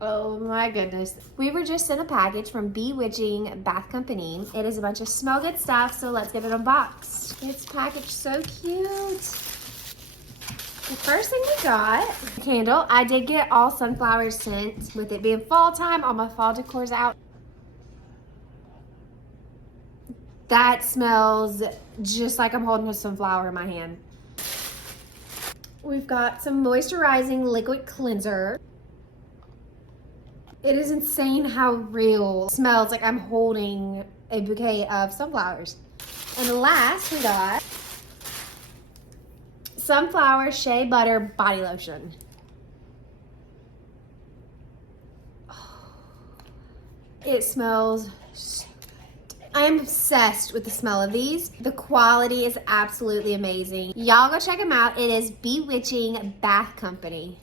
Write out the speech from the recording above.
Oh my goodness. We were just sent a package from B.Witching Bath Company. It is a bunch of smell good stuff, so let's get it unboxed. It's packaged so cute. The first thing we got, a candle. I did get all sunflower scent. With it being fall time, all my fall decor's out. That smells just like I'm holding a sunflower in my hand. We've got some moisturizing liquid cleanser. It is insane how real it smells like I'm holding a bouquet of sunflowers. And last we got sunflower shea butter body lotion. It smells so good. I am obsessed with the smell of these. The quality is absolutely amazing. Y'all go check them out. It is B.Witching Bath Company.